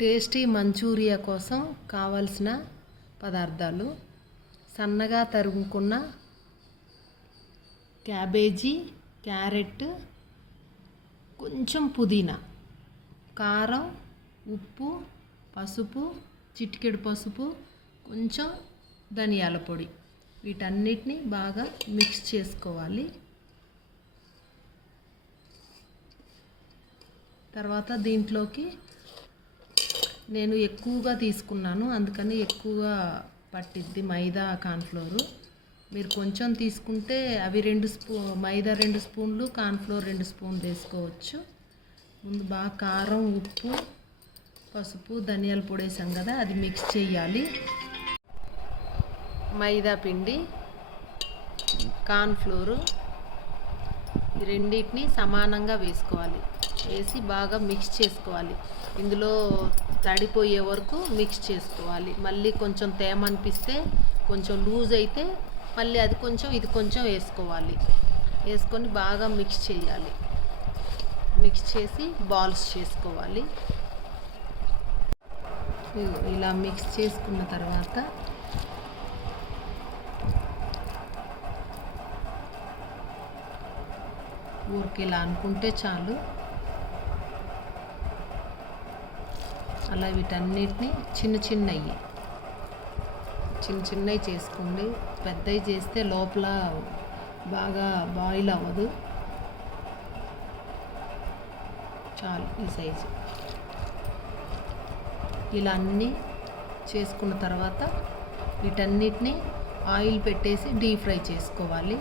Tasty Manchuria కోసం కావలసిన పదార్థాలు సన్నగా తరుగుకున్న క్యాబేజీ క్యారెట్ కొంచెం పుదీనా కారం ఉప్పు పసుపు చిటికెడు పసుపు కొంచెం ధనియాల పొడి. వీటన్నిటిని బాగా మిక్స్ చేసుకోవాలి. తర్వాత దీంట్లోకి నేను ఎక్కువగా తీసుకున్నాను. అందుకని ఎక్కువగా పట్టిద్ది మైదా కార్న్ఫ్లోరు. మీరు కొంచెం తీసుకుంటే అవి రెండు స్పూ మైదా రెండు స్పూన్లు కార్న్ఫ్లోర్ రెండు స్పూన్లు వేసుకోవచ్చు. ముందు బాగా కారం ఉప్పు పసుపు ధనియాల పొడి వేసాం కదా అది మిక్స్ చేయాలి. మైదా పిండి కార్న్ఫ్లోరు రెండింటిని సమానంగా వేసుకోవాలి. వేసి బాగా మిక్స్ చేసుకోవాలి. ఇందులో తడిపోయే వరకు మిక్స్ చేసుకోవాలి. మళ్ళీ కొంచెం తేమ అనిపిస్తే కొంచెం లూజ్ అయితే మళ్ళీ అది కొంచెం ఇది కొంచెం వేసుకోవాలి. వేసుకొని బాగా మిక్స్ చేయాలి. మిక్స్ చేసి బాల్స్ చేసుకోవాలి. ఇలా మిక్స్ చేసుకున్న తర్వాత ఊరికి ఇలా అనుకుంటే చాలు. అలా వీటన్నిటిని చిన్న చిన్నవి చిన్న చిన్నవి చేసుకోండి. పెద్దవి చేస్తే లోపల బాగా బాయిల్ అవ్వదు. చాలు ఈ సైజు ఇలా అన్నీ చేసుకున్న తర్వాత వీటన్నిటిని ఆయిల్ పెట్టేసి డీప్ ఫ్రై చేసుకోవాలి.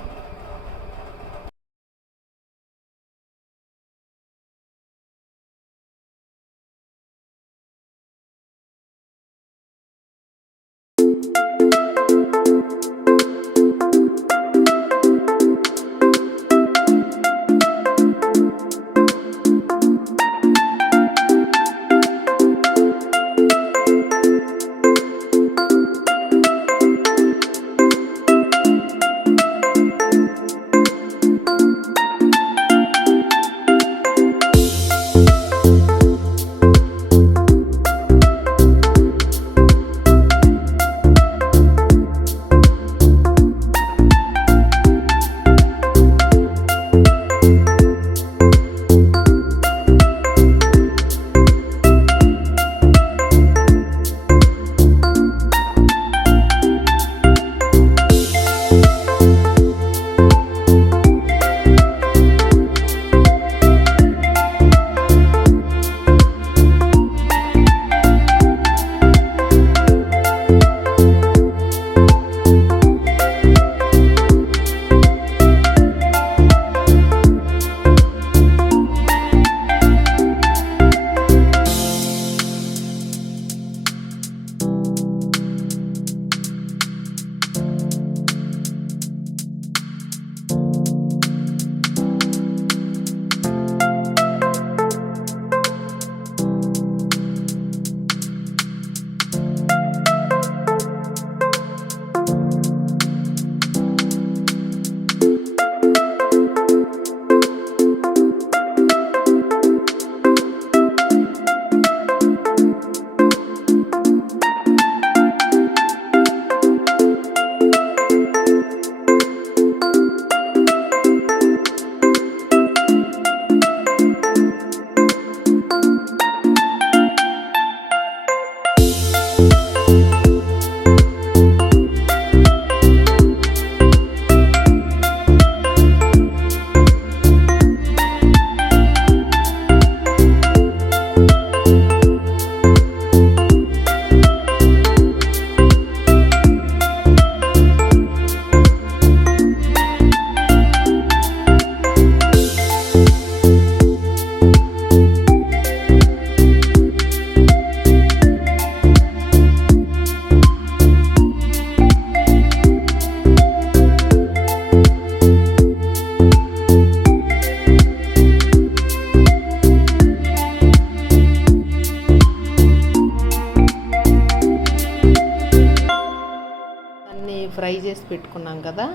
పెట్టుకున్నాం కదా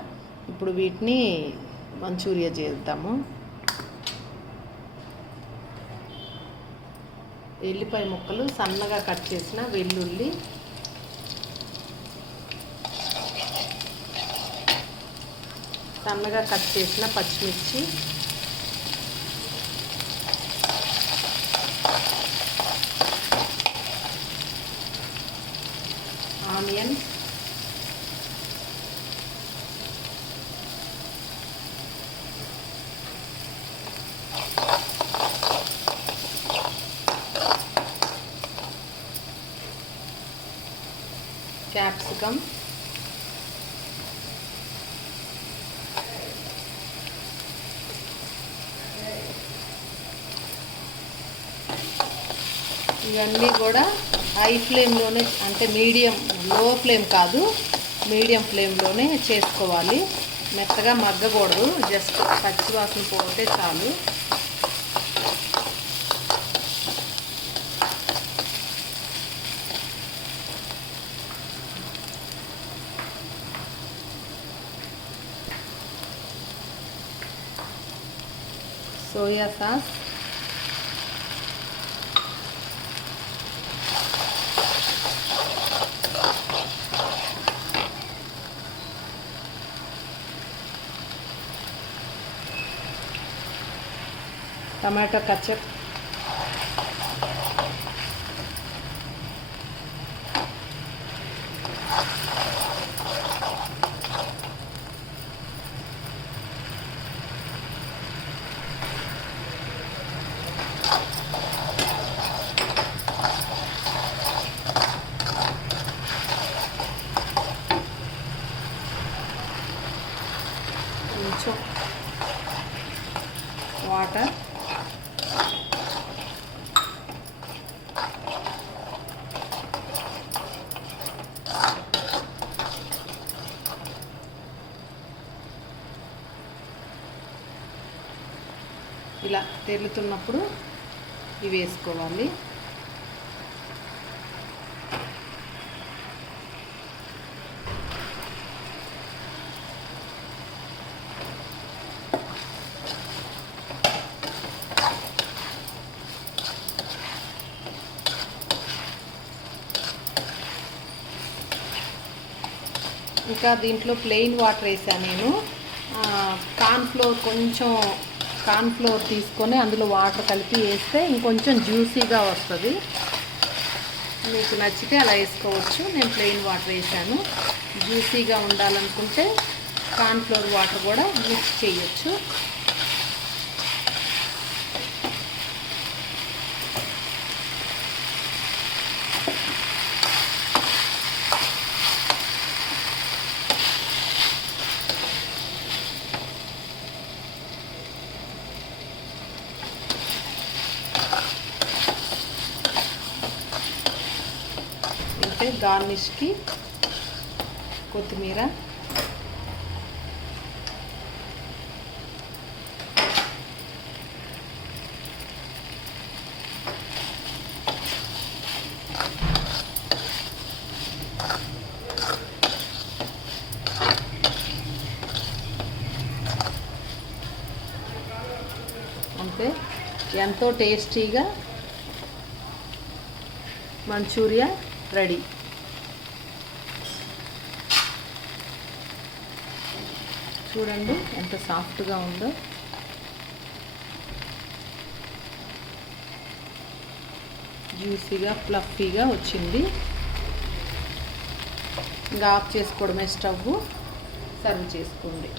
ఇప్పుడు వీటిని మంచూరియా చేద్దాము. ఎల్లిపాయ ముక్కలు సన్నగా కట్ చేసిన వెల్లుల్లి. సన్నగా కట్ చేసిన పచ్చిమిర్చి. Onion capsicum. ఇవన్నీ కూడా హై ఫ్లేమ్లోనే అంటే మీడియం లో ఫ్లేమ్ కాదు మీడియం ఫ్లేమ్లోనే చేసుకోవాలి. మెత్తగా మగ్గకూడదు జస్ట్ పచ్చివాసన పోతే చాలు. voy a asar. Tomato ketchup. కొంచెం వాటర్ ఇలా తెరులుతున్నప్పుడు ఇవి వేసుకోవాలి. ఇంకా దీంట్లో ప్లెయిన్ వాటర్ వేసాను నేను. కార్న్ఫ్లోర్ కొంచెం కార్న్ఫ్లోర్ తీసుకొని అందులో వాటర్ కలిపి వేస్తే ఇంకొంచెం జ్యూసీగా వస్తుంది. మీకు నచ్చితే అలా వేసుకోవచ్చు. నేను ప్లెయిన్ వాటర్ వేసాను జ్యూసీగా ఉండాలనుకుంటే కార్న్ఫ్లోర్ వాటర్ కూడా మిక్స్ చేయొచ్చు అంటే గార్నిష్కి కొత్తిమీర. అంతే. ఎంతో టేస్టీగా మంచూరియా రెడీ. చూడండి ఎంత సాఫ్ట్గా ఉందో. జ్యూసీగా ఫ్లఫీగా వచ్చింది. ఇంకా ఆఫ్ చేసుకోవడమే స్టవ్ సర్వ్ చేసుకోండి.